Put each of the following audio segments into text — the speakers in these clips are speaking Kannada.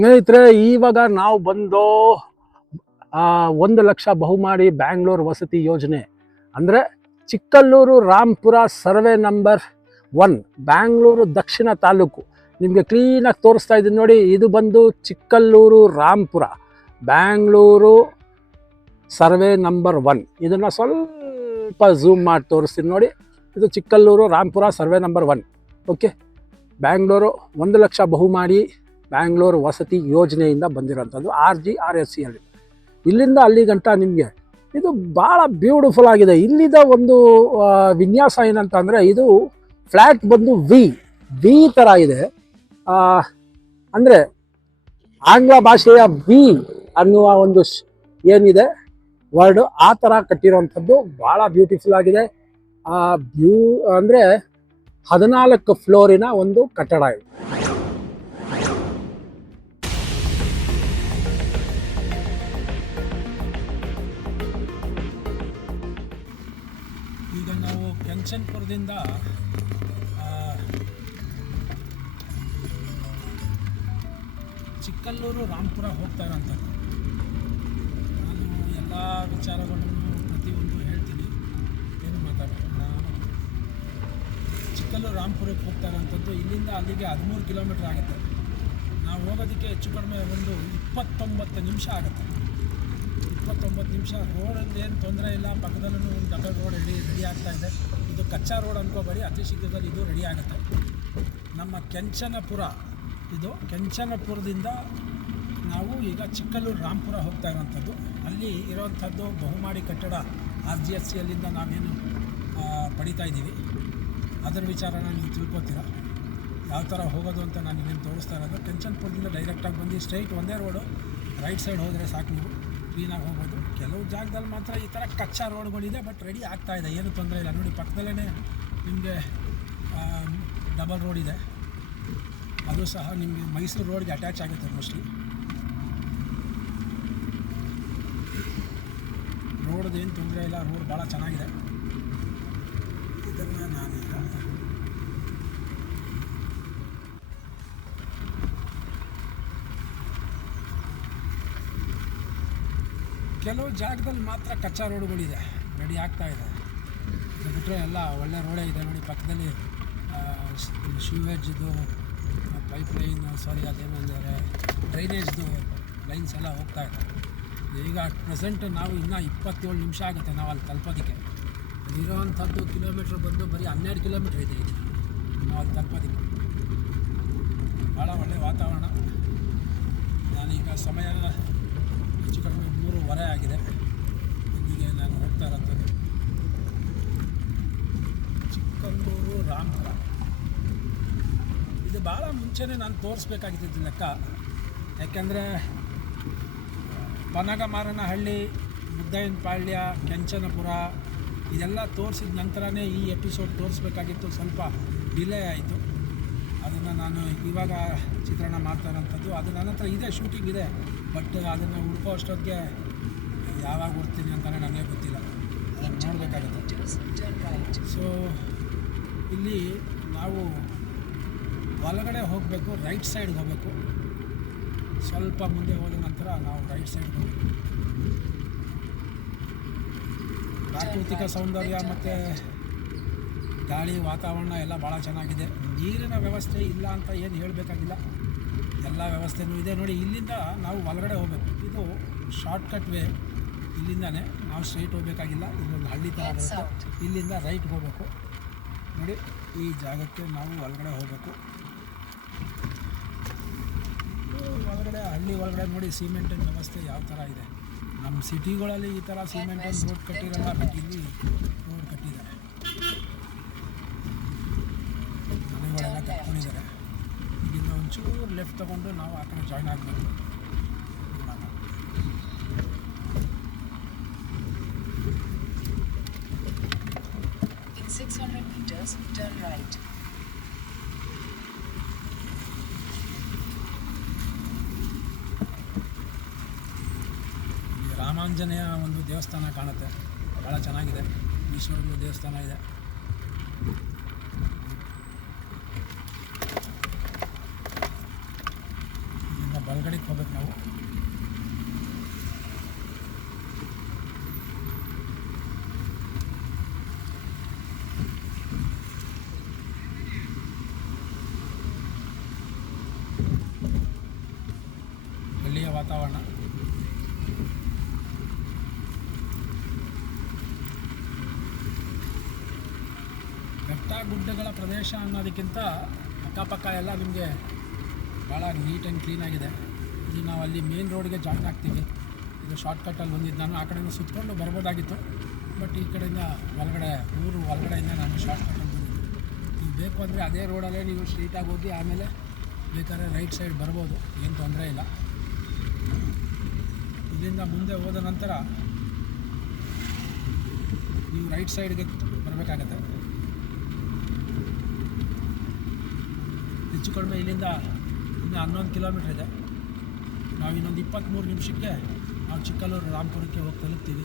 ಸ್ನೇಹಿತರೆ, ಇವಾಗ ನಾವು ಬಂದು 1,00,000 ಬಹುಮಾಡಿ ಬ್ಯಾಂಗ್ಳೂರು ವಸತಿ ಯೋಜನೆ ಅಂದರೆ ಚಿಕ್ಕಲ್ಲೂರು ರಾಂಪುರ ಸರ್ವೆ ನಂಬರ್ 1 ಬ್ಯಾಂಗ್ಳೂರು ದಕ್ಷಿಣ ತಾಲೂಕು ನಿಮಗೆ ಕ್ಲೀನಾಗಿ ತೋರಿಸ್ತಾ ಇದ್ದೀನಿ ನೋಡಿ. ಇದು ಬಂದು ಚಿಕ್ಕಲ್ಲೂರು ರಾಂಪುರ ಬ್ಯಾಂಗ್ಳೂರು ಸರ್ವೆ ನಂಬರ್ 1. ಇದನ್ನು ಸ್ವಲ್ಪ ಝೂಮ್ ಮಾಡಿ ತೋರಿಸ್ತೀನಿ ನೋಡಿ. ಇದು Chikkalluru Rampura survey number 1. Okay, Bangalore 1,00,000 ಬಹುಮಾಡಿ ಬ್ಯಾಂಗ್ಳೂರು ವಸತಿ ಯೋಜನೆಯಿಂದ ಬಂದಿರೋಂಥದ್ದು RGRSC ಅಲ್ಲಿ. ಇಲ್ಲಿಂದ ಅಲ್ಲಿ ಗಂಟ ನಿಮಗೆ ಇದು ಭಾಳ ಬ್ಯೂಟಿಫುಲ್ ಆಗಿದೆ. ಇಲ್ಲಿದ ಒಂದು ವಿನ್ಯಾಸ ಏನಂತ ಅಂದರೆ, ಇದು ಫ್ಲ್ಯಾಟ್ ಬಂದು ವಿ ಥರ ಇದೆ. ಅಂದರೆ ಆಂಗ್ಲ ಭಾಷೆಯ ವಿ ಅನ್ನುವ ಒಂದು ಏನಿದೆ ವರ್ಡ್, ಆ ಥರ ಕಟ್ಟಿರೋವಂಥದ್ದು ಭಾಳ ಬ್ಯೂಟಿಫುಲ್ ಆಗಿದೆ. ಅಂದರೆ 14 ಫ್ಲೋರಿನ ಒಂದು ಕಟ್ಟಡ ಇದೆ. ಈಗ ನಾವು ಕೆಂಚನ್ಪುರದಿಂದ ಚಿಕ್ಕಲ್ಲೂರು ರಾಂಪುರ ಹೋಗ್ತಾ ಇರೋಂಥದ್ದು. ನಾನು ಎಲ್ಲ ವಿಚಾರಗಳನ್ನು ಪ್ರತಿಯೊಂದು ಹೇಳ್ತೀನಿ, ಏನು ಮಾತಾಡ್ತೀನಿ. ನಾನು ಚಿಕ್ಕಲ್ಲೂರು ರಾಂಪುರಕ್ಕೆ ಹೋಗ್ತಾ ಇರೋಂಥದ್ದು. ಇಲ್ಲಿಂದ ಅಲ್ಲಿಗೆ 13 ಕಿಲೋಮೀಟ್ರ್ ಆಗುತ್ತೆ. ನಾವು ಹೋಗೋದಕ್ಕೆ ಹೆಚ್ಚು ಕಡಿಮೆ ಒಂದು 29 ನಿಮಿಷ ಆಗುತ್ತೆ. 29 ನಿಮಿಷ. ರೋಡಲ್ಲಿ ಏನು ತೊಂದರೆ ಇಲ್ಲ. ಪಕ್ಕದಲ್ಲೂ ಒಂದು ಡಬಲ್ ರೋಡ್ ರೆಡಿ ಆಗ್ತಾ ಇದೆ. ಇದು ಕಚ್ಚಾ ರೋಡ್ ಅನ್ಕೋಬೇಡಿ, ಅತಿ ಶೀಘ್ರದಲ್ಲಿ ಇದು ರೆಡಿ ಆಗುತ್ತೆ. ನಮ್ಮ ಕೆಂಚನಪುರ, ಇದು ಕೆಂಚನಪುರದಿಂದ ನಾವು ಈಗ ಚಿಕ್ಕಲ್ಲೂರು ರಾಂಪುರ ಹೋಗ್ತಾ ಇರೋವಂಥದ್ದು. ಅಲ್ಲಿ ಇರೋವಂಥದ್ದು ಬಹುಮಾಡಿ ಕಟ್ಟಡ RGSC ಅಲ್ಲಿಂದ ನಾವೇನು ಪಡಿತಾ ಇದ್ದೀವಿ, ಅದರ ವಿಚಾರನ ನೀವು ತಿಳ್ಕೊತೀರ. ಯಾವ ಥರ ಹೋಗೋದು ಅಂತ ನಾನು ಇನ್ನೇನು ತೋರಿಸ್ತಾ ಇರೋದು. ಕೆಂಚನಪುರದಿಂದ ಡೈರೆಕ್ಟಾಗಿ ಬಂದು ಸ್ಟ್ರೈಟ್ ಒಂದೇ ರೋಡು, ರೈಟ್ ಸೈಡ್ ಹೋದರೆ ಸಾಕು, ನೀವು ಕ್ಲೀನಾಗಿ ಹೋಗ್ಬೋದು. ಕೆಲವು ಜಾಗದಲ್ಲಿ ಮಾತ್ರ ಈ ಥರ ಕಚ್ಚಾ ರೋಡ್ಗಳಿದೆ, ಬಟ್ ರೆಡಿ ಆಗ್ತಾ ಇದೆ, ಏನು ತೊಂದರೆ ಇಲ್ಲ. ನೋಡಿ, ಪಕ್ಕದಲ್ಲೇ ನಿಮಗೆ ಡಬಲ್ ರೋಡ್ ಇದೆ. ಅದು ಸಹ ನಿಮಗೆ ಮೈಸೂರು ರೋಡ್ಗೆ ಅಟ್ಯಾಚ್ ಆಗುತ್ತೆ ಮೋಸ್ಟ್ಲಿ. ರೋಡ್ದೇನು ತೊಂದರೆ ಇಲ್ಲ, ರೋಡ್ ಭಾಳ ಚೆನ್ನಾಗಿದೆ. ಇದನ್ನು ನಾನೀಗ ಕೆಲವು ಜಾಗದಲ್ಲಿ ಮಾತ್ರ ಕಚ್ಚಾ ರೋಡ್ಗಳಿದೆ, ರೆಡಿ ಆಗ್ತಾ ಇದೆ. ಇದು ಬಿಟ್ಟರೆ ಎಲ್ಲ ಒಳ್ಳೆ ರೋಡೇ ಇದೆ. ನೋಡಿ, ಪಕ್ಕದಲ್ಲಿ ಶಿವೇಜ್ದು ಪೈಪ್ ಲೈನ್, ಅದೇನೆಂದರೆ ಡ್ರೈನೇಜ್ದು ಲೈನ್ಸ್ ಎಲ್ಲ ಹೋಗ್ತಾ ಇದೆ. ಈಗ ಪ್ರೆಸೆಂಟ್ ನಾವು ಇನ್ನೂ 27 ನಿಮಿಷ ಆಗುತ್ತೆ ನಾವು ಅಲ್ಲಿ ತಲುಪೋದಕ್ಕೆ. ಇರೋವಂಥದ್ದು ಕಿಲೋಮೀಟ್ರ್ ಬಂದು ಬರೀ 12 ಕಿಲೋಮೀಟ್ರ್ ಇದೆ ಇದು ನಾವು ಅಲ್ಲಿ ತಲುಪೋದಕ್ಕೆ. ಭಾಳ ಒಳ್ಳೆಯ ವಾತಾವರಣ. ನಾನೀಗ ಸಮಯ ಹೆಚ್ಚು ಕಡಿಮೆ 3:15 ಆಗಿದೆ. ಇಲ್ಲಿಗೆ ನಾನು ಹೋಗ್ತಾ ಇರೋಂಥದ್ದು ಚಿಕ್ಕಲ್ಲೂರು ರಾಂಪುರ. ಇದು ಭಾಳ ಮುಂಚೆನೇ ನಾನು ತೋರಿಸ್ಬೇಕಾಗಿದ್ದು ಲೆಕ್ಕ. ಯಾಕೆಂದರೆ ಪನಗಮಾರನಹಳ್ಳಿ, ಮುದ್ದಯ್ಯನಪಾಳ್ಯ, ಕೆಂಚನಪುರ ಇದೆಲ್ಲ ತೋರಿಸಿದ ನಂತರನೇ ಈ ಎಪಿಸೋಡ್ ತೋರಿಸ್ಬೇಕಾಗಿತ್ತು. ಸ್ವಲ್ಪ ಡಿಲೇ ಆಯಿತು. ಅದನ್ನು ನಾನು ಇವಾಗ ಚಿತ್ರಣ ಮಾಡ್ತಾ ಇರೋಂಥದ್ದು. ಅದು ನನ್ನ ಹತ್ರ ಇದೆ, ಶೂಟಿಂಗ್ ಇದೆ, ಬಟ್ ಅದನ್ನು ಹುಡ್ಕೋ ಅಷ್ಟೊತ್ತಿಗೆ ಯಾವಾಗ ಹುಡ್ತೀನಿ ಅಂತಲೇ ನನಗೆ ಗೊತ್ತಿಲ್ಲ. ಅದನ್ನು ನೋಡಬೇಕಾಗುತ್ತೆ. ಸೊ ಇಲ್ಲಿ ನಾವು ಒಳಗಡೆ ಹೋಗಬೇಕು, ರೈಟ್ ಸೈಡ್ಗೆ ಹೋಗಬೇಕು. ಸ್ವಲ್ಪ ಮುಂದೆ ಹೋದ ನಂತರ ನಾವು ರೈಟ್ ಸೈಡ್ಗೆ ಹೋಗಬೇಕು. ಪ್ರಾಕೃತಿಕ ಸೌಂದರ್ಯ ಮತ್ತು ಗಾಳಿ, ವಾತಾವರಣ ಎಲ್ಲ ಭಾಳ ಚೆನ್ನಾಗಿದೆ. ನೀರಿನ ವ್ಯವಸ್ಥೆ ಇಲ್ಲ ಅಂತ ಏನು ಹೇಳಬೇಕಾಗಿಲ್ಲ, ಎಲ್ಲ ವ್ಯವಸ್ಥೆನೂ ಇದೆ. ನೋಡಿ, ಇಲ್ಲಿಂದ ನಾವು ಒಳಗಡೆ ಹೋಗಬೇಕು. ಇದು ಶಾರ್ಟ್ಕಟ್ ವೇ. ಇಲ್ಲಿಂದನೇ ನಾವು ಸ್ಟ್ರೈಟ್ ಹೋಗಬೇಕಾಗಿಲ್ಲ. ಇಲ್ಲೊಂದು ಹಳ್ಳಿ ಥರ ಬರುತ್ತೆ, ಇಲ್ಲಿಂದ ರೈಟ್ಗೆ ಹೋಗಬೇಕು. ನೋಡಿ, ಈ ಜಾಗಕ್ಕೆ ನಾವು ಒಳಗಡೆ ಹೋಗಬೇಕು. ಒಳಗಡೆ ಹಳ್ಳಿ ಒಳಗಡೆ ನೋಡಿ ಸಿಮೆಂಟಿನ ವ್ಯವಸ್ಥೆ ಯಾವ ಥರ ಇದೆ. ನಮ್ಮ ಸಿಟಿಗಳಲ್ಲಿ ಈ ಥರ ಸಿಮೆಂಟಿನ ರೋಡ್ ಕಟ್ಟಿರಲ್ಲ, ಬಟ್ ಇಲ್ಲಿ ರೋಡ್ ಕಟ್ಟಿದ್ದಾರೆ, ಮನೆಗಳೆಲ್ಲ ಕಟ್ಕೊಂಡಿದ್ದಾರೆ. ಇಲ್ಲಿಂದ ಒಂಚೂರು ಲೆಫ್ಟ್ ತೊಗೊಂಡು ನಾವು ಆ ಕಡೆ ಜಾಯ್ನ್ ಆಗಬೇಕು. In 600 meters, turn right. Ramanjaneya ಒಂದು ದೇವಸ್ಥಾನ ಕಾಣುತ್ತೆ, ಭಾಳ ಚೆನ್ನಾಗಿದೆ. ಈಶ್ವರನ ದೇವಸ್ಥಾನ ಇದೆ. ಬಲಗಡೆ ಹಳ್ಳಿಗೆ ಹೋಗ್ಬೇಕು ನಾವು. ಹಳ್ಳಿಯ ವಾತಾವರಣ. ಬೆಟ್ಟ ಗುಡ್ಡಗಳ ಪ್ರದೇಶ ಅನ್ನೋದಕ್ಕಿಂತ ಅಕ್ಕಪಕ್ಕ ಎಲ್ಲ ನಿಮಗೆ ಭಾಳ ನೀಟ್ ಆ್ಯಂಡ್ ಕ್ಲೀನಾಗಿದೆ. ಇದು ನಾವು ಅಲ್ಲಿ ಮೇನ್ ರೋಡ್ಗೆ ಜಾಯ್ನ್ ಆಗ್ತೀವಿ. ಇದು ಶಾರ್ಟ್ಕಟ್ಟಲ್ಲಿ ಬಂದಿದ್ದು. ನಾನು ಆ ಕಡೆಯಿಂದ ಸುತ್ತಕೊಂಡು ಬರ್ಬೋದಾಗಿತ್ತು, ಬಟ್ ಈ ಕಡೆಯಿಂದ ಒಳಗಡೆ ಊರು ಒಳಗಡೆಯಿಂದ ನಾನು ಶಾರ್ಟ್ಕಟ್ಟಲ್ಲಿ ಬಂದಿದ್ದು. ನೀವು ಬೇಕು ಅಂದರೆ ಅದೇ ರೋಡಲ್ಲೇ ನೀವು ಸ್ಟ್ರೀಟಾಗಿ ಹೋಗಿ ಆಮೇಲೆ ಬೇಕಾದ್ರೆ ರೈಟ್ ಸೈಡ್ ಬರ್ಬೋದು, ಏನು ತೊಂದರೆ ಇಲ್ಲ. ಇಲ್ಲಿಂದ ಮುಂದೆ ಹೋದ ನಂತರ ನೀವು ರೈಟ್ ಸೈಡ್ಗೆ ಬರಬೇಕಾಗತ್ತೆ. ಹೆಚ್ಚು ಕಡಿಮೆ ಇಲ್ಲಿಂದ ಇನ್ನೂ 11 ಕಿಲೋಮೀಟ್ರ್ ಇದೆ. ನಾವು ಇನ್ನೊಂದು 23 ನಿಮಿಷಕ್ಕೆ ನಾವು ಚಿಕ್ಕಲ್ಲೂರು ರಾಂಪುರಕ್ಕೆ ಹೋಗಿ ತಲುಪ್ತೀವಿ.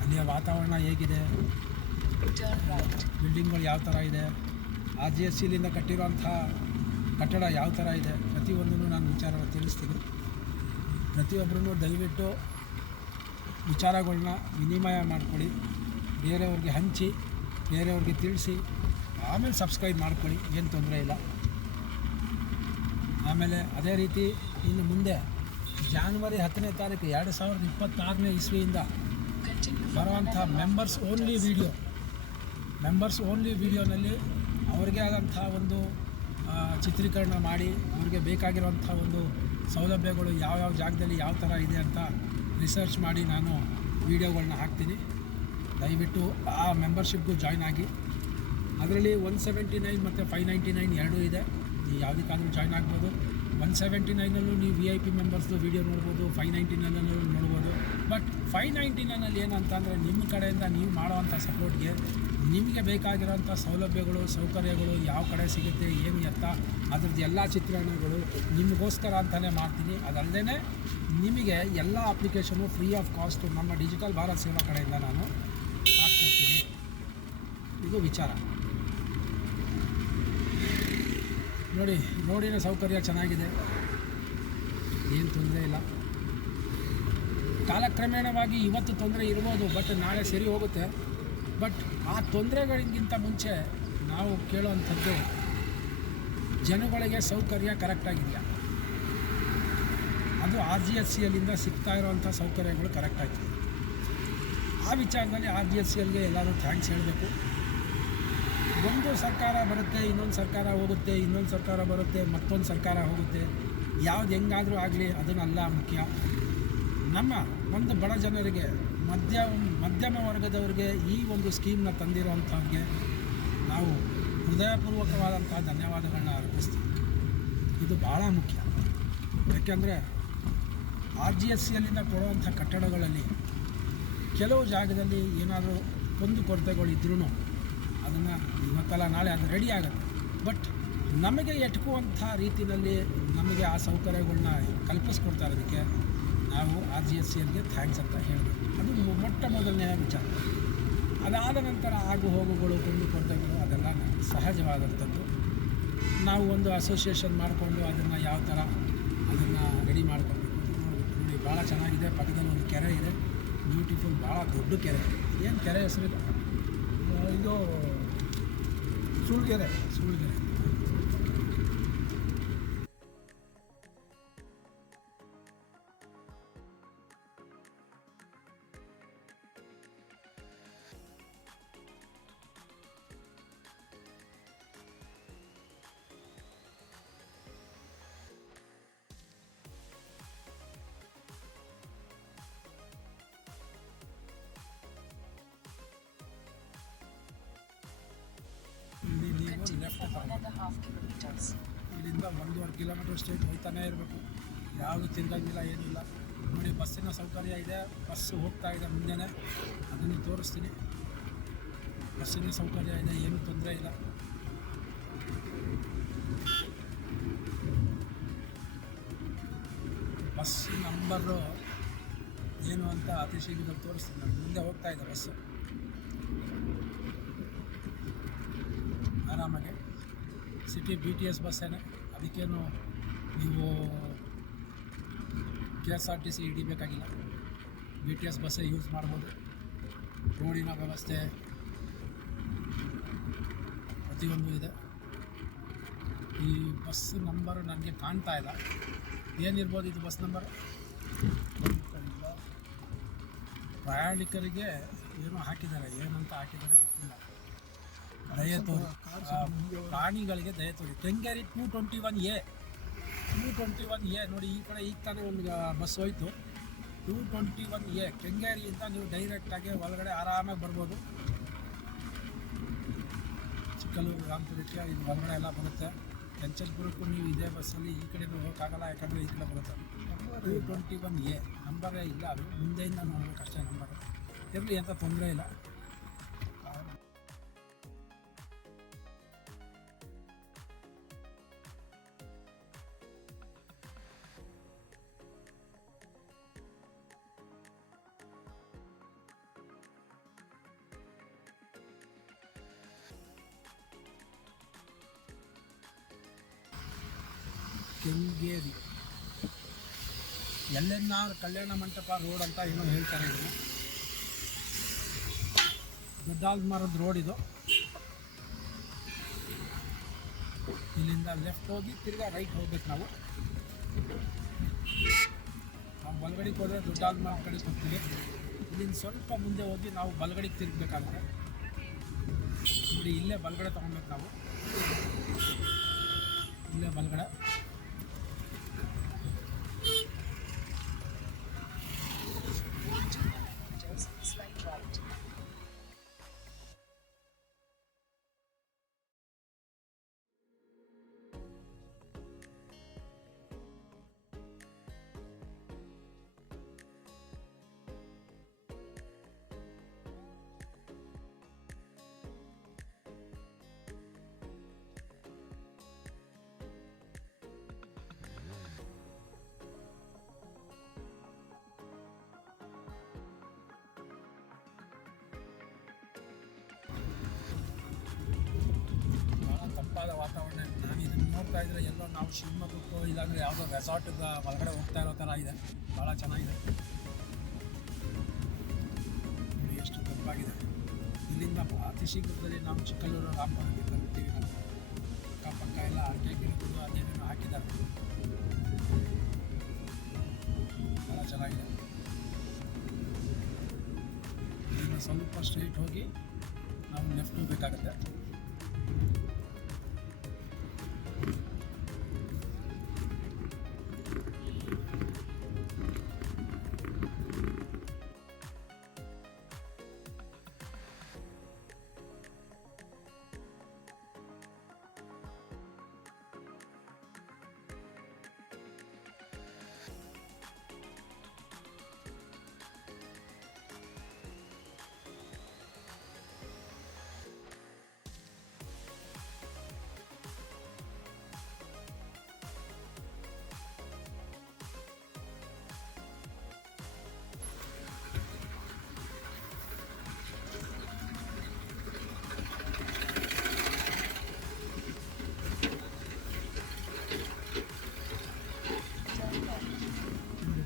ಅಲ್ಲಿಯ ವಾತಾವರಣ ಹೇಗಿದೆ, ಬಿಲ್ಡಿಂಗ್ಗಳು ಯಾವ ಥರ ಇದೆ, RGSCಲಿಂದ ಕಟ್ಟಿರೋಂಥ ಕಟ್ಟಡ ಯಾವ ಥರ ಇದೆ, ಪ್ರತಿಯೊಂದನ್ನು ನಾನು ವಿಚಾರ ತಿಳಿಸ್ತೀನಿ. ಪ್ರತಿಯೊಬ್ಬರೂ ದಯವಿಟ್ಟು ವಿಚಾರಗಳನ್ನ ವಿನಿಮಯ ಮಾಡ್ಕೊಳ್ಳಿ, ಬೇರೆಯವ್ರಿಗೆ ಹಂಚಿ, ಬೇರೆಯವ್ರಿಗೆ ತಿಳಿಸಿ, ಆಮೇಲೆ ಸಬ್ಸ್ಕ್ರೈಬ್ ಮಾಡ್ಕೊಳ್ಳಿ, ಏನು ತೊಂದರೆ ಇಲ್ಲ. ಆಮೇಲೆ ಅದೇ ರೀತಿ ಇನ್ನು ಮುಂದೆ ಜಾನ್ವರಿ 10ನೇ ತಾರೀಕು 2026ನೇ ಇಸ್ವಿಯಿಂದ ಬರುವಂಥ ಮೆಂಬರ್ಸ್ ಓನ್ಲಿ ವೀಡಿಯೋನಲ್ಲಿ ಅವ್ರಿಗೆ ಆದಂಥ ಒಂದು ಚಿತ್ರೀಕರಣ ಮಾಡಿ ಅವ್ರಿಗೆ ಬೇಕಾಗಿರುವಂಥ ಒಂದು ಸೌಲಭ್ಯಗಳು ಯಾವ್ಯಾವ ಜಾಗದಲ್ಲಿ ಯಾವ ಥರ ಇದೆ ಅಂತ ರಿಸರ್ಚ್ ಮಾಡಿ ನಾನು ವೀಡಿಯೋಗಳನ್ನ ಹಾಕ್ತೀನಿ. ದಯವಿಟ್ಟು ಆ ಮೆಂಬರ್ಶಿಪ್ಗೂ ಜಾಯ್ನ್ ಆಗಿ. ಅದರಲ್ಲಿ 179 ಮತ್ತು 599 ಎರಡೂ ಇದೆ. ನೀವು ಯಾವುದಕ್ಕಾದರೂ ಜಾಯ್ನ್ ಆಗ್ಬೋದು. 179ನಲ್ಲೂ ನೀವು VIP ಮೆಂಬರ್ಸ್ದು ವೀಡಿಯೋ ನೋಡ್ಬೋದು, 599ನಲ್ಲೂ ನೋಡ್ಬೋದು. ಬಟ್ 599ನಲ್ಲಿ ಏನಂತಂದರೆ ನಿಮ್ಮ ಕಡೆಯಿಂದ ನೀವು ಮಾಡೋವಂಥ ಸಪೋರ್ಟ್ಗೆ ನಿಮಗೆ ಬೇಕಾಗಿರೋಂಥ ಸೌಲಭ್ಯಗಳು ಸೌಕರ್ಯಗಳು ಯಾವ ಕಡೆ ಸಿಗುತ್ತೆ, ಏನು ಎತ್ತ, ಅದ್ರದ್ದು ಎಲ್ಲ ಚಿತ್ರಣಗಳು ನಿಮಗೋಸ್ಕರ ಅಂತಲೇ ಮಾಡ್ತೀನಿ. ಅದಲ್ಲದೆ ನಿಮಗೆ ಎಲ್ಲ ಅಪ್ಲಿಕೇಶನು ಫ್ರೀ ಆಫ್ ಕಾಸ್ಟು ನಮ್ಮ ಡಿಜಿಟಲ್ ಭಾರತ್ ಸೇವಾ ಕಡೆಯಿಂದ ನಾನು ಹಾಕ್ಕೊಡ್ತೀನಿ. ಇದು ವಿಚಾರ. ನೋಡಿ, ರೋಡಿನ ಸೌಕರ್ಯ ಚೆನ್ನಾಗಿದೆ, ಏನು ತೊಂದರೆ ಇಲ್ಲ. ಕಾಲಕ್ರಮೇಣವಾಗಿ ಇವತ್ತು ತೊಂದರೆ ಇರ್ಬೋದು, ಬಟ್ ನಾಳೆ ಸರಿ ಹೋಗುತ್ತೆ. ಬಟ್ ಆ ತೊಂದರೆಗಳಿಗಿಂತ ಮುಂಚೆ ನಾವು ಕೇಳುವಂಥದ್ದು ಜನಗಳಿಗೆ ಸೌಕರ್ಯ ಕರೆಕ್ಟಾಗಿದೆಯಾ, ಅದು RGSCಲಿಂದ ಸಿಗ್ತಾ ಇರೋವಂಥ ಸೌಕರ್ಯಗಳು ಕರೆಕ್ಟಾಗಿದೆ. ಆ ವಿಚಾರದಲ್ಲಿ RGSCಗೆ ಎಲ್ಲರೂ ಥ್ಯಾಂಕ್ಸ್ ಹೇಳಬೇಕು. ಒಂದು ಸರ್ಕಾರ ಬರುತ್ತೆ, ಇನ್ನೊಂದು ಸರ್ಕಾರ ಹೋಗುತ್ತೆ, ಇನ್ನೊಂದು ಸರ್ಕಾರ ಬರುತ್ತೆ, ಮತ್ತೊಂದು ಸರ್ಕಾರ ಹೋಗುತ್ತೆ. ಯಾವ್ದು ಹೆಂಗಾದರೂ ಆಗಲಿ ಅದನ್ನಲ್ಲ ಮುಖ್ಯ. ನಮ್ಮ ಒಂದು ಬಡ ಜನರಿಗೆ, ಮಧ್ಯಮ ವರ್ಗದವರಿಗೆ ಈ ಒಂದು ಸ್ಕೀಮ್ನ ತಂದಿರೋವಂಥವ್ರಿಗೆ ನಾವು ಹೃದಯಪೂರ್ವಕವಾದಂಥ ಧನ್ಯವಾದಗಳನ್ನ ಅರ್ಪಿಸ್ತೀವಿ. ಇದು ಭಾಳ ಮುಖ್ಯ. ಯಾಕೆಂದರೆ RGSCಲಿಂದ ಕೊಡುವಂಥ ಕಟ್ಟಡಗಳಲ್ಲಿ ಕೆಲವು ಜಾಗದಲ್ಲಿ ಏನಾದರೂ ಕೊರತೆಗಳಿದ್ರೂ ಅದನ್ನು ಇವತ್ತಲ್ಲ ನಾಳೆ ಅದು ರೆಡಿ ಆಗುತ್ತೆ. ಬಟ್ ನಮಗೆ ಎಟುಕುವಂಥ ರೀತಿಯಲ್ಲಿ ನಮಗೆ ಆ ಸೌಕರ್ಯಗಳನ್ನ ಕಲ್ಪಿಸ್ಕೊಡ್ತಾ ಇರೋದಕ್ಕೆ ನಾವು RGSCಗೆ ಥ್ಯಾಂಕ್ಸ್ ಅಂತ ಹೇಳಬೇಕು. ಅದು ಮೊಟ್ಟ ಮೊದಲನೆಯ ವಿಚಾರ. ಅದಾದ ನಂತರ ಆಗು ಹೋಗುಗಳು ಕೊರತೆಗಳು ಅದೆಲ್ಲ ಸಹಜವಾದಂಥದ್ದು. ನಾವು ಒಂದು ಅಸೋಸಿಯೇಷನ್ ಮಾಡಿಕೊಂಡು ಅದನ್ನು ಯಾವ ಥರ ಅದನ್ನು ರೆಡಿ ಮಾಡ್ಕೊಳ್ಬೇಕು ನೋಡಬೇಕು. ನೋಡಿ, ಭಾಳ ಚೆನ್ನಾಗಿದೆ. ಪಕ್ಕದಲ್ಲಿ ಒಂದು ಕೆರೆ ಇದೆ, ಬ್ಯೂಟಿಫುಲ್, ಭಾಳ ದೊಡ್ಡ ಕೆರೆ. ಏನು ಕೆರೆ ಹೆಸರಿದೆ? ಇದು ಸೂಳ್ಗೆರೆ. ಲೆಫ್ಟ್ ಇಲ್ಲಿಂದ 1.5 ಕಿಲೋಮೀಟರ್ ಸ್ಟ್ರೇಟ್ ಹೋಗ್ತಾನೆ ಇರಬೇಕು. ಯಾವುದು ತಿರುಗಂಗಿಲ್ಲ, ಏನಿಲ್ಲ. ನೋಡಿ, ಬಸ್ಸಿನ ಸೌಕರ್ಯ ಇದೆ. ಬಸ್ಸು ಹೋಗ್ತಾ ಇದೆ ಮುಂದೆನೇ, ಅದನ್ನು ತೋರಿಸ್ತೀನಿ. ಬಸ್ಸಿನ ಸೌಕರ್ಯ ಇದೆ, ಏನೂ ತೊಂದರೆ ಇಲ್ಲ. ಬಸ್ ನಂಬರು ಏನು ಅಂತ ಅತಿ ಶೀಘ್ರ ತೋರಿಸ್ತೀನಿ. ನಾನು ಮುಂದೆ ಹೋಗ್ತಾ ಇದೆ ಬಸ್ಸು ಆರಾಮಾಗಿ. ಸಿಟಿ BTS ಬಸ್ಸೇನೆ, ಅದಕ್ಕೇನು ನೀವು KSRTC ಹಿಡಿಬೇಕಾಗಿಲ್ಲ, BTS ಬಸ್ಸೇ ಯೂಸ್ ಮಾಡ್ಬೋದು. ರೋಡಿನ ವ್ಯವಸ್ಥೆ ಪ್ರತಿಯೊಂದು ಇದೆ. ಈ ಬಸ್ ನಂಬರು ನನಗೆ ಕಾಣ್ತಾ ಇಲ್ಲ, ಏನಿರ್ಬೋದು ಇದು ಬಸ್ ನಂಬರ್? ಪ್ರಯಾಣಿಕರಿಗೆ ಏನೋ ಹಾಕಿದ್ದಾರೆ, ಏನಂತ ಹಾಕಿದ್ದಾರೆ ಗೊತ್ತಿಲ್ಲ. ದಯೆ ತೋರಿ, ಪ್ರಾಣಿಗಳಿಗೆ ದಯೆ ತೋರಿ. ಕೆಂಗೇರಿ 221A ನೋಡಿ, ಈ ಕಡೆ ಈಗ ತಾನೇ ಒಂದು ಬಸ್ ಹೋಯ್ತು. 221A ಕೆಂಗೇರಿಯಿಂದ ನೀವು ಡೈರೆಕ್ಟಾಗಿ ಒಳಗಡೆ ಆರಾಮಾಗಿ ಬರ್ಬೋದು. ಚಿಕ್ಕಲ್ಲೂರು ರಾಮಪುರಕ್ಕೆ ಇದು ಹೊರಗಡೆ ಎಲ್ಲ ಬರುತ್ತೆ. ಕೆಂಚಲ್ಪುರಕ್ಕೂ ನೀವು ಇದೇ ಬಸ್ಸಲ್ಲಿ ಈ ಕಡೆನೂ ಹೋಗೋಕ್ಕಾಗಲ್ಲ, ಯಾಕಂದರೆ ಈ ಕಡೆ ಬರುತ್ತೆ. 221A ನಂಬರೇ ಇಲ್ಲ, ಅದು ಮುಂದೆಯಿಂದ ನೋಡ್ಬೇಕಷ್ಟೇ. ನಂಬರ್ ಇರಲಿ, ಅಂತ ತೊಂದರೆ ಇಲ್ಲ. ಕೆಂಗೇರಿ LNR ಕಲ್ಯಾಣ ಮಂಟಪ ರೋಡ್ ಅಂತ ಏನೋ ಹೇಳ್ತಾರೆ. ಇದನ್ನು ದೊಡ್ಡಾಲ್ಮರದ ರೋಡ್ ಇದು. ಇಲ್ಲಿಂದ ಲೆಫ್ಟ್ ಹೋಗಿ ತಿರ್ಗಾ ರೈಟ್ ಹೋಗ್ಬೇಕು ನಾವು ಬಲಗಡೆಗೆ ಹೋದರೆ ದೊಡ್ಡಾಲ್ಮರ ಕಡೆಗೆ ಹೋಗ್ತೀವಿ. ಇಲ್ಲಿಂದ ಸ್ವಲ್ಪ ಮುಂದೆ ಹೋಗಿ ನಾವು ಬಲಗಡೆಗೆ ತಿರುಗಬೇಕಾಗುತ್ತೆ. ನೋಡಿ, ಇಲ್ಲೇ ಬಲಗಡೆ ತೊಗೊಬೇಕು ನಾವು, ಇಲ್ಲೇ ಬಲಗಡೆ. Slight right. ತಂಪಾದ ವಾತಾವರಣ. ನಾನು ಇದನ್ನು ನೋಡ್ತಾ ಇದ್ದರೆ ಎಲ್ಲೋ ನಾವು ಶಿವಮೊಗ್ಗಕ್ಕೋ ಇಲ್ಲಾಂದರೆ ಯಾವುದೋ ರೆಸಾರ್ಟ್ಗೆ ಒಳಗಡೆ ಹೋಗ್ತಾ ಇರೋ ಥರ ಇದೆ. ಭಾಳ ಚೆನ್ನಾಗಿದೆ ನೋಡಿ, ಎಷ್ಟು ತಂಪಾಗಿದೆ. ಇಲ್ಲಿಂದ ಅತಿ ಶೀಘ್ರದಲ್ಲಿ ನಾವು ಚಿಕ್ಕಲ್ಲೂರು ರಾಮಪುರಕ್ಕೆ ತಲುಪ್ತೀವಿ. ನಾವು ಅಕ್ಕಪಕ್ಕ ಎಲ್ಲ ಅಡಿಕೆ ಗಿಡಗಳು ಅದೇನೇನೋ ಹಾಕಿದ್ದಾರೆ, ಭಾಳ ಚೆನ್ನಾಗಿದೆ. ಇಲ್ಲಿಂದ ಸ್ವಲ್ಪ ಸ್ಟ್ರೈಟ್ ಹೋಗಿ ನಾವು ಲೆಫ್ಟ್ ಹೋಗಬೇಕಾಗತ್ತೆ.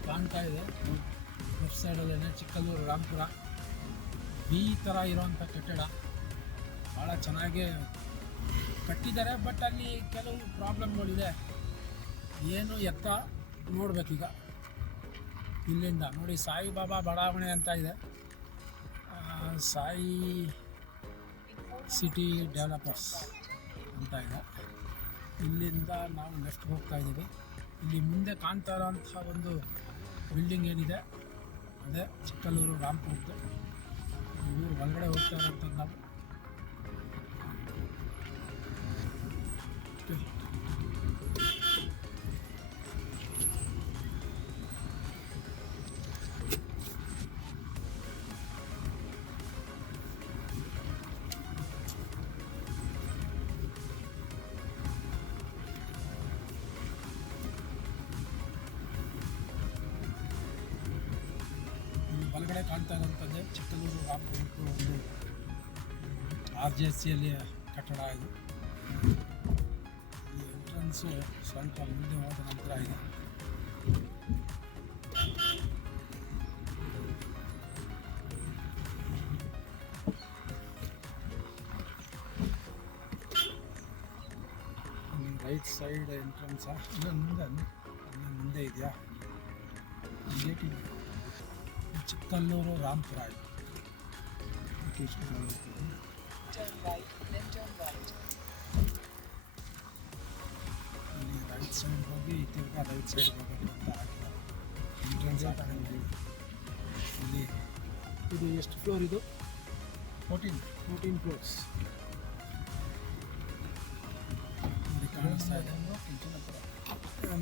ಕಾಣ್ತಾ ಇದೆ ಲೆಫ್ಟ್ ಸೈಡಲ್ಲೇ ಚಿಕ್ಕಲ್ಲೂರು ರಾಮಪುರ. ಈ ಥರ ಇರೋವಂಥ ಕಟ್ಟಡ ಭಾಳ ಚೆನ್ನಾಗಿ ಕಟ್ಟಿದ್ದಾರೆ. ಬಟ್ ಅಲ್ಲಿ ಕೆಲವು ಪ್ರಾಬ್ಲಮ್ಗಳಿದೆ. ಏನು ಎತ್ತ ನೋಡಬೇಕೀಗ. ಇಲ್ಲಿಂದ ನೋಡಿ, ಸಾಯಿಬಾಬಾ ಬಡಾವಣೆ ಅಂತ ಇದೆ, ಸಾಯಿ ಸಿಟಿ ಡೆವಲಪರ್ಸ್ ಅಂತ ಇದೆ. ಇಲ್ಲಿಂದ ನಾವು ಲೆಫ್ಟ್ ಹೋಗ್ತಾ ಇದ್ದೀವಿ. ಇಲ್ಲಿ ಮುಂದೆ ಕಾಣ್ತಾ ಇರೋಂಥ ಒಂದು ಬಿಲ್ಡಿಂಗ್ ಏನಿದೆ ಅದೇ ಚಿಕ್ಕಲ್ಲೂರು ರಾಮಪುರದ್ದು. ಊರು ಒಳಗಡೆ ಹೋಗ್ತಾ ಇರೋಂಥದ್ದು ನಾವು. ಬಲಗಡೆ ಕಾಣ್ತಾ ಇರೋಂಥದ್ದೇ ಚಿಕ್ಕಲ್ಲೂರು ರಾಮಪುರಕ್ಕೂ ಒಂದು RJCಯಲ್ಲಿ ಕಟ್ಟಡ ಇದು. ಈ ಎಂಟ್ರೆನ್ಸು ಸ್ವಲ್ಪ ಮುಂದೆ ಹೋದ ನಂತರ ಇದೆ. ರೈಟ್ ಸೈಡ್ ಎಂಟ್ರೆನ್ಸ್ ಮುಂದೆ ಇದೆಯಾ ಗೇಟ್ ಇದೆ. ಚಿಕ್ಕಲ್ಲೂರು ರಾಂಪುರ ಇದು. Turn right, then turn right. ಇಲ್ಲಿ ರೈಟ್ ಸೈಡ್ ಹೋಗಿ ತಿರ್ಗಾ ರೈಟ್ ಸೈಡ್ ಹೋಗೋದು ಅಂತ ಹಾಕಿದ್ದಾರೆ. ಎಂಟ್ರೆನ್ಸ್ ಹಾಕಿದ್ದೀವಿ. ಇಲ್ಲಿ ಇದು ಎಷ್ಟು ಫ್ಲೋರ್ ಇದು? 14 ಫ್ಲೋರ್ಸ್. ನೋಡಿ ಕಾಣಿಸ್ತಾ ಇದೆ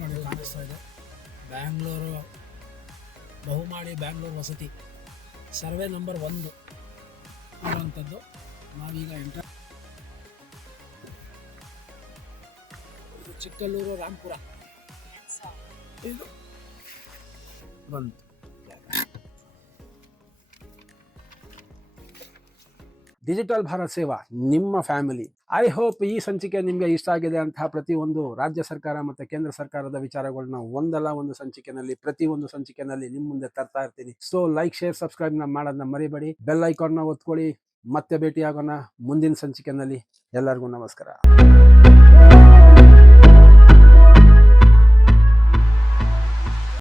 ನೋಡಿ ಕಾಣಿಸ್ತಾ ಇದೆ. ಬ್ಯಾಂಗ್ಳೂರು ಬಹುಮಾಡಿ ಬ್ಯಾಂಗ್ಳೂರು ವಸತಿ ಸರ್ವೆ ನಂಬರ್ 1 ಇರುವಂಥದ್ದು. ನಾವೀಗ ಇದು ಚಿಕ್ಕಲ್ಲೂರು ರಾಂಪುರ ಇದು ಬಂತು. ಡಿಜಿಟಲ್ ಭಾರತ್ ಸೇವಾ ನಿಮ್ಮ ಫ್ಯಾಮಿಲಿ. ಐ ಹೋಪ್ ಈ ಸಂಚಿಕೆ ನಿಮಗೆ ಇಷ್ಟ ಆಗಿದೆ ಅಂತ ಪ್ರತಿಯೊಂದು ರಾಜ್ಯ ಸರ್ಕಾರ ಮತ್ತು ಕೇಂದ್ರ ಸರ್ಕಾರದ ವಿಚಾರಗಳನ್ನ ಒಂದಲ್ಲ ಒಂದು ಸಂಚಿಕೆನಲ್ಲಿ ಪ್ರತಿಯೊಂದು ಸಂಚಿಕೆನಲ್ಲಿ ನಿಮ್ಮ ಮುಂದೆ ತರ್ತಾ ಇರ್ತೀನಿ. ಸೊ ಲೈಕ್ ಶೇರ್ ಸಬ್ಸ್ಕ್ರೈಬ್ ಮಾಡೋದನ್ನ ಮರಿಬೇಡಿ. ಬೆಲ್ ಐಕಾನ್ನ ಒತ್ಕೊಳ್ಳಿ. ಮತ್ತೆ ಭೇಟಿಯಾಗೋಣ ಮುಂದಿನ ಸಂಚಿಕೆನಲ್ಲಿ. ಎಲ್ಲರಿಗೂ ನಮಸ್ಕಾರ.